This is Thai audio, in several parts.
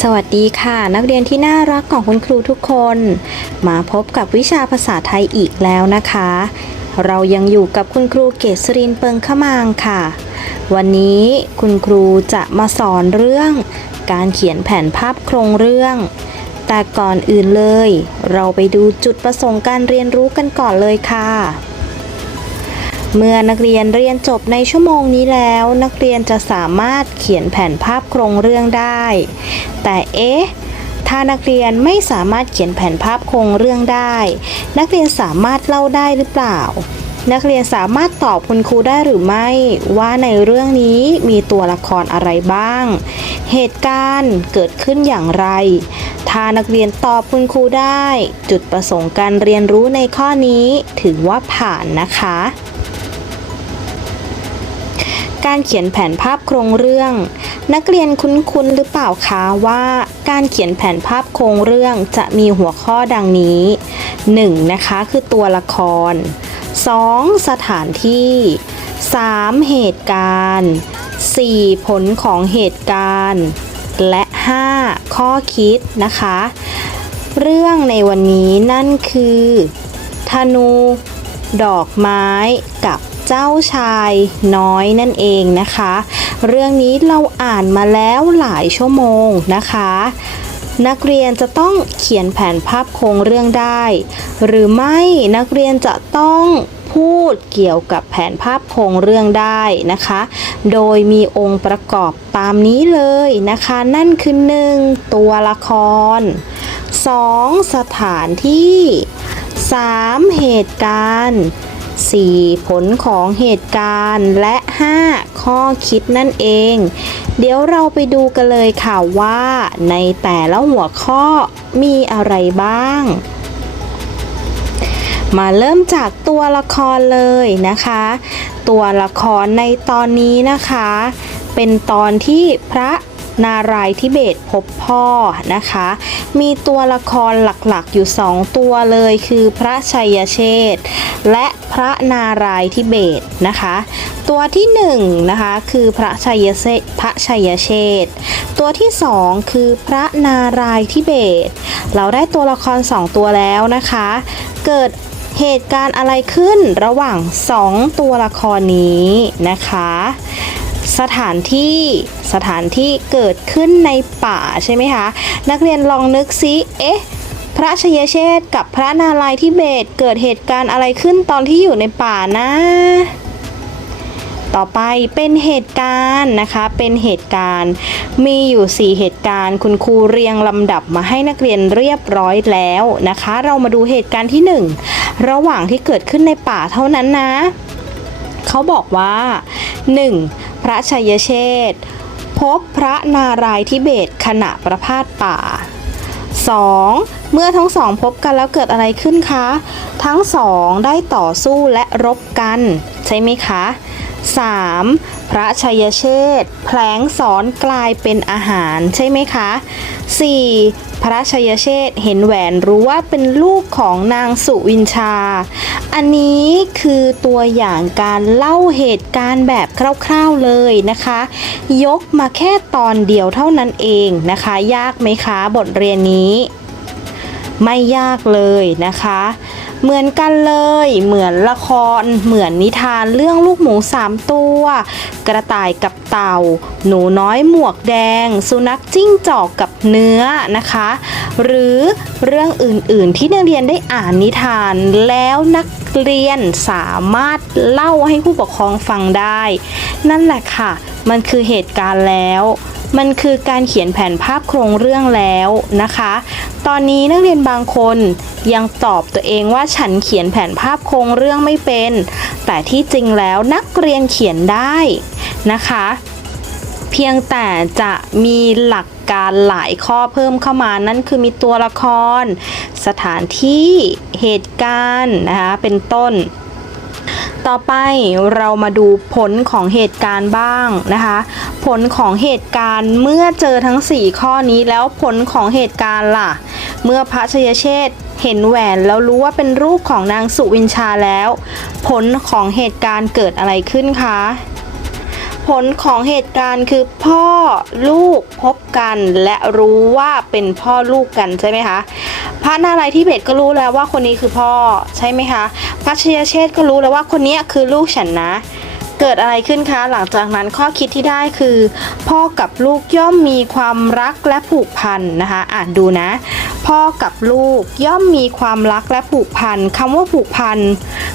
สวัสดีค่ะ นักเรียนที่น่ารักของคุณครูทุกคน มาพบกับวิชาภาษาไทยอีกแล้วนะคะ เรายังอยู่กับคุณครูเกษรินเปิงขมางค่ะ วันนี้คุณครูจะมาสอนเรื่อง การเขียนแผนภาพโครงเรื่อง แต่ก่อนอื่นเลย เราไปดูจุดประสงค์การเรียนรู้กันก่อนเลยค่ะ เมื่อนักเรียนเรียนจบในชั่วโมงนี้แล้ว นักเรียนจะสามารถเขียนแผนภาพโครงเรื่องได้ แต่เอ๊ะถ้านักเรียนไม่สามารถเขียนแผนภาพโครงเรื่องได้ นักเรียนสามารถเล่าได้หรือเปล่า นักเรียนสามารถตอบคุณครูได้หรือไม่ ว่าในเรื่องนี้มีตัวละครอะไรบ้าง เหตุการณ์เกิดขึ้นอย่างไร ถ้านักเรียนตอบคุณครูได้ จุดประสงค์การเรียนรู้ในข้อนี้ถือว่าผ่านนะคะ การเขียนแผนภาพโครงเรื่อง นักเรียนคุ้นๆหรือเปล่าคะว่าการเขียนแผนภาพโครงเรื่องจะมีหัวข้อดังนี้ 1. นะคะคือตัวละคร 2. สถานที่ 3. เหตุการณ์ 4. ผลของเหตุการณ์ และ 5. ข้อคิดนะคะ เรื่องในวันนี้นั่นคือ ธนู ดอกไม้กับ เจ้าชายน้อยนั่นเองนะคะ เรื่องนี้เราอ่านมาแล้วหลายชั่วโมงนะคะ นักเรียนจะต้องเขียนแผนภาพโครงเรื่องได้ หรือไม่นักเรียนจะต้องพูดเกี่ยวกับแผนภาพโครงเรื่องได้นะคะ โดยมีองค์ประกอบตามนี้เลยนะคะ นั่นคือ 1. ตัวละคร 2. สถานที่ 3. เหตุการณ์ 4. ผลของเหตุการณ์และ 5. ข้อคิดนั่นเอง เดี๋ยวเราไปดูกันเลยค่ะว่า ในแต่ละหัวข้อมีอะไรบ้าง มาเริ่มจากตัวละครเลยนะคะ ตัวละครในตอนนี้นะคะ เป็นตอนที่พระนารายทิเบตพบพ่อนะคะ มีตัวละครหลักๆอยู่สองตัวเลยคือพระชัยเชษและ พระนารายทิเบตนะคะ ตัวที่หนึ่งนะคะคือพระชัยเชษพระชัยเชษตัวที่สองคือพระนารายทิเบต เราได้ตัวละครสองตัวแล้วนะคะ เกิดเหตุการณ์อะไรขึ้นระหว่างสองตัวละครนี้นะคะ สถานที่สถานที่เกิดขึ้นในป่าใช่ไหมคะ นักเรียนลองนึกซิเอ๊ะ พระชยเชษกับพระนารายทิเบตเกิดเหตุการณ์อะไรขึ้นตอนที่อยู่ในป่านะ ต่อไปเป็นเหตุการณ์นะคะ เป็นเหตุการณ์ มีอยู่ 4 เหตุการณ์ คุณครูเรียงลำดับมาให้นักเรียนเรียบร้อยแล้วนะคะ เรามาดูเหตุการณ์ที่ 1 ระหว่างที่เกิดขึ้นในป่าเท่านั้นนะ เขาบอกว่า 1. พระชัยเชษพบพระนารายทิเบตขณะประพาสป่า 2. เมื่อทั้งสองพบกันแล้วเกิดอะไรขึ้นคะ ทั้งสองได้ต่อสู้และรบกัน ใช่ไหมคะ 3. พระชัยเชษแผลงสอนกลายเป็นอาหารใช่ไหมคะ 4. พระชัยเชษเห็นแหวนรู้ว่าเป็นลูกของนางสุวินชา อันนี้คือตัวอย่างการเล่าเหตุการณ์แบบคร่าวๆเลยนะคะ ยกมาแค่ตอนเดียวเท่านั้นเองนะคะ ยากไหมคะบทเรียนนี้ ไม่ยากเลยนะคะ เหมือนกันเลย เหมือนละคร เหมือนนิทานเรื่องลูกหมูสามตัว กระต่ายกับเต่า หนูน้อยหมวกแดง สุนัขจิ้งจอกกับเนื้อนะคะ หรือเรื่องอื่นๆที่นักเรียนได้อ่านนิทานแล้วนักเรียนสามารถเล่าให้ผู้ปกครองฟังได้ นั่นแหละค่ะ มันคือเหตุการณ์แล้ว มันคือการเขียนแผนภาพโครงเรื่องแล้วนะคะ ตอนนี้นักเรียนบางคนยังตอบตัวเองว่าฉันเขียนแผนภาพโครงเรื่องไม่เป็น แต่ที่จริงแล้วนักเรียนเขียนได้นะคะ เพียงแต่จะมีหลักการหลายข้อเพิ่มเข้ามานั่นคือมีตัวละคร สถานที่เหตุการณ์นะคะเป็นต้น ต่อไปเรามาดูผลของเหตุการณ์บ้างนะคะ ผลของเหตุการณ์เมื่อเจอทั้ง 4 ข้อนี้แล้วผลของเหตุการณ์ล่ะ เมื่อพระชยเชษเห็นแหวนแล้วรู้ว่าเป็นรูปของนางสุวินชาแล้ว ผลของเหตุการณ์เกิดอะไรขึ้นคะผลของเหตุการณ์คือพ่อลูกพบกันและรู้ว่าเป็นพ่อลูกกันใช่ไหมคะพระนารายณ์ที่เบตก็รู้แล้วว่าคนนี้คือพ่อใช่ไหมคะ รัชยเชษก็รู้แล้วว่าคนนี้คือลูกฉันนะ เกิดอะไรขึ้นคะ หลังจากนั้นข้อคิดที่ได้คือ พ่อกับลูกย่อมมีความรักและผูกพันนะคะ อ่านดูนะ พ่อกับลูกย่อมมีความรักและผูกพันคำว่าผูกพัน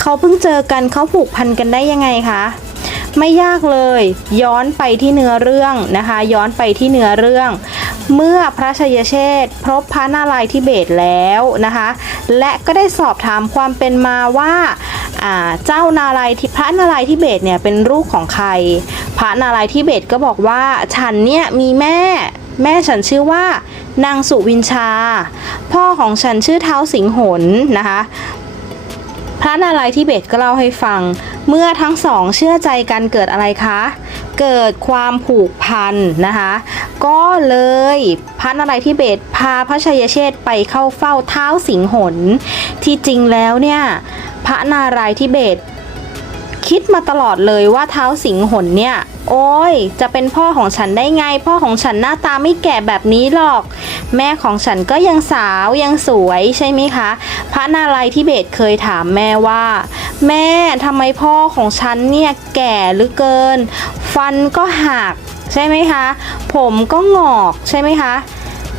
เขาเพิ่งเจอกันเขาผูกพันกันได้ยังไงคะ ไม่ยากเลย ย้อนไปที่เนื้อเรื่องนะคะ ย้อนไปที่เนื้อเรื่อง เมื่อพระชัยเชษพบพระนารายณ์ทิเบตแล้วนะคะ และก็ได้สอบถามความเป็นมาว่าเจ้านารายที่พระนารายทิเบตเนี่ยเป็นลูกของใคร พระนารายทิเบตก็บอกว่าฉันเนี่ยมีแม่แม่ฉันชื่อว่านางสุวินชา พ่อของฉันชื่อเท้าสิงหนนะคะ พระนารายณ์ทิเบตก็เล่าให้ฟัง เมื่อทั้งสองเชื่อใจกันเกิดอะไรคะ เกิดความผูกพันนะคะ ก็เลยพระนารายณ์ทิเบตพาพระชัยเชษไปเข้าเฝ้าเท้าสิงหน ที่จริงแล้วเนี่ยพระนารายณ์ทิเบต คิดมาตลอดเลยว่าเท้าสิงหนเนี่ย โอ้ย จะเป็นพ่อของฉันได้ไง พ่อของฉันหน้าตาไม่แก่แบบนี้หรอก แม่ของฉันก็ยังสาวยังสวยใช่ไหมคะ พระนารายณ์ทิเบตเคยถามแม่ว่า แม่ทำไมพ่อของฉันเนี่ยแก่หรือเกิน ฟันก็หักใช่ไหมคะ ผมก็งอกใช่ไหมคะ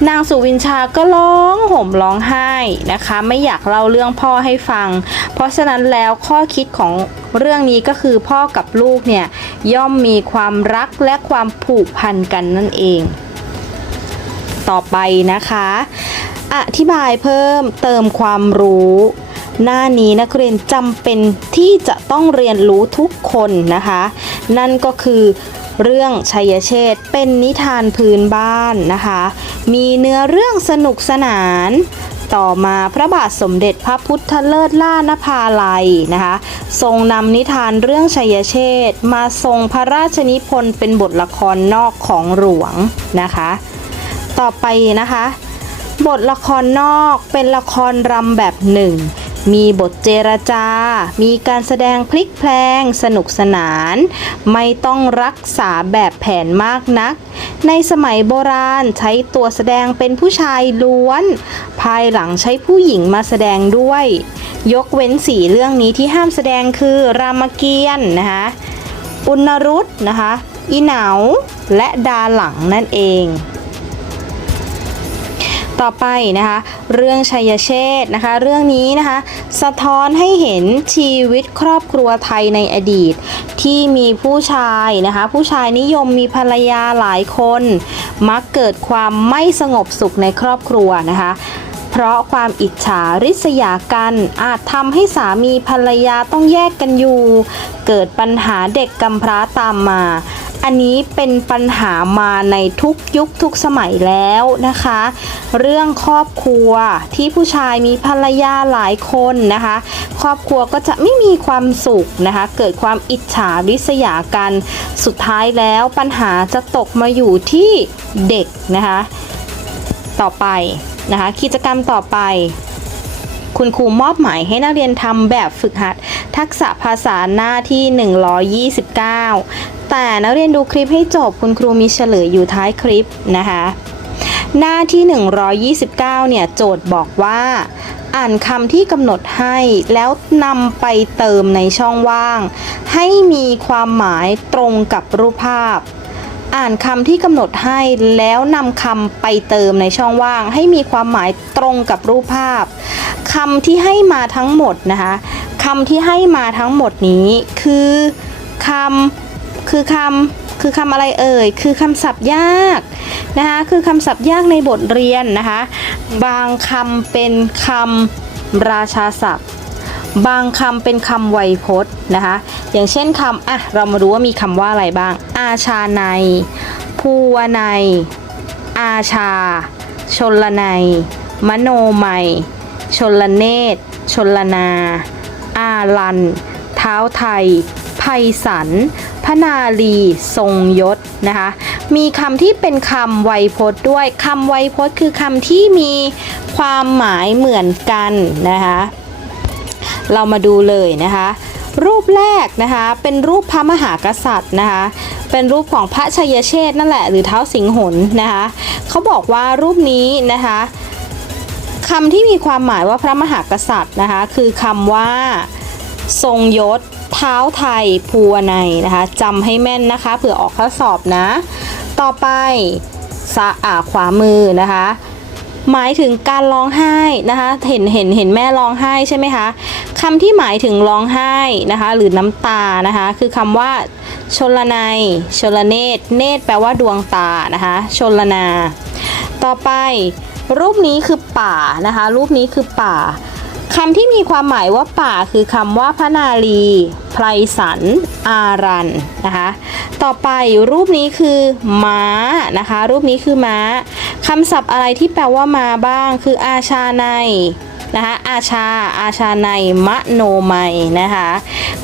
นางสุวินชาก็ร้องห่มร้องไห้นะคะ ไม่อยากเล่าเรื่องพ่อให้ฟัง เพราะฉะนั้นแล้วข้อคิดของเรื่องนี้ก็คือพ่อกับลูกเนี่ยย่อมมีความรักและความผูกพันกันนั่นเอง ต่อไปนะคะ อธิบายเพิ่มเติมความรู้หน้านี้นักเรียนจำเป็นที่จะต้องเรียนรู้ทุกคนนะคะ นั่นก็คือ เรื่องชัยเชษเป็นนิทานพื้นบ้านนะคะ มีเนื้อเรื่องสนุกสนาน ต่อมาพระบาทสมเด็จพระพุทธเลิศล่านภาลัยนะคะ ทรงนำนิทานเรื่องชัยเชษมาทรงพระราชนิพนธ์เป็นบทละครนอกของหลวงนะคะ ต่อไปนะคะ บทละครนอกเป็นละครรำแบบหนึ่ง มีบทเจรจา มีการแสดงพลิกแพลง สนุกสนาน ไม่ต้องรักษาแบบแผนมากนัก ในสมัยโบราณใช้ตัวแสดงเป็นผู้ชายล้วน ภายหลังใช้ผู้หญิงมาแสดงด้วย ยกเว้นสี่เรื่องนี้ที่ห้ามแสดงคือรามเกียรติ์นะคะอุณรุตนะคะ อีเหนา และดาหลังนั่นเอง ต่อไปนะคะ เรื่องชัยเชษ์นะคะ เรื่องนี้นะคะ สะท้อนให้เห็นชีวิตครอบครัวไทยในอดีต ที่มีผู้ชายนะคะ ผู้ชายนิยมมีภรรยาหลายคน มักเกิดความไม่สงบสุขในครอบครัวนะคะเพราะความอิจฉาริษยากัน อาจทำให้สามีภรรยาต้องแยกกันอยู่ เกิดปัญหาเด็กกำพร้าตามมา อันนี้เป็นปัญหามาในทุกยุคทุกสมัยแล้วนะคะ เรื่องครอบครัวที่ผู้ชายมีภรรยาหลายคนนะคะ ครอบครัวก็จะไม่มีความสุขนะคะ เกิดความอิจฉาริษยากันสุดท้ายแล้วปัญหาจะตกมาอยู่ที่เด็กนะคะ ต่อไปนะคะกิจกรรมต่อไปคุณครูมอบหมายให้นักเรียนทำแบบฝึกหัด ทักษะภาษาหน้าที่ 129 แต่นักเรียนดูคลิปให้จบคุณครูมีเฉลยอยู่ท้ายคลิปนะคะ หน้าที่ 129 เนี่ยโจทย์บอกว่า อ่านคำที่กำหนดให้แล้วนำไปเติมในช่องว่าง ให้มีความหมายตรงกับรูปภาพ อ่านคำที่กำหนดให้แล้วนำคำไปเติมในช่องว่าง ให้มีความหมายตรงกับรูปภาพคำที่ให้มาทั้งหมดนะคะคำที่ให้มาทั้งหมดนี้คือคำ คือคำคือคำอะไรเอ่ย คือคำศัพท์ยากนะคะ คือคำศัพท์ยากในบทเรียนนะคะ บางคำเป็นคำราชาศัพท์ บางคำเป็นคำไวยพจน์นะคะ อย่างเช่นคำอะเรามาดูว่ามีคำว่าอะไรบ้าง อาชาในภูวนัยอาชา ชนละในมโนมัยชนละเนตร ชนละนา อาลัน เท้าไทย ไพศาล นาลีทรงยศนะคะ มีคำที่เป็นคำไวยพจน์ด้วยคำไวยพจน์คือคำที่มีความหมายเหมือนกันนะคะ เรามาดูเลยนะคะ รูปแรกนะคะเป็นรูปพระมหากษัตริย์นะคะเป็นรูปของพระชัยเชษนั่นแหละหรือเท้าสิงหนนะคะเขาบอกว่ารูปนี้นะคะคำที่มีความหมายว่าพระมหากษัตริย์นะคะคือคำว่า ทรงยศ เท้าไทยภูวนัยนะคะจำให้แม่นนะคะเผื่อออกข้อสอบนะ ต่อไปสะอาขวามือนะคะ หมายถึงการร้องไห้นะคะเห็นเห็นเห็นแม่ร้องไห้ใช่ไหมคะคำที่หมายถึงร้องไห้นะคะหรือน้ำตานะคะ คือคำว่าชนลนัยชนลเนตรเนตรแปลว่าดวงตานะคะชนลนา ต่อไป รูปนี้คือป่านะคะ รูปนี้คือป่า คำที่มีความหมายว่าป่าคือคำว่าพระนาลีไพรสัน อารันนะคะ ต่อไปรูปนี้คือม้านะคะ รูปนี้คือม้าคำศัพท์อะไรที่แปลว่าม้าบ้าง คืออาชาในนะคะอาชา อาชาในมะโนไมยนะคะ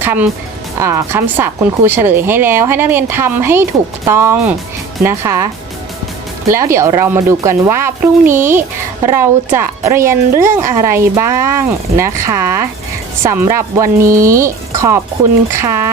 คำคำศัพท์คุณครูเฉลยให้แล้ว ให้นักเรียนทำให้ถูกต้องนะคะ แล้วเดี๋ยวเรามาดูกันว่าพรุ่งนี้เราจะเรียนเรื่องอะไรบ้างนะคะสำหรับวันนี้ขอบคุณค่ะ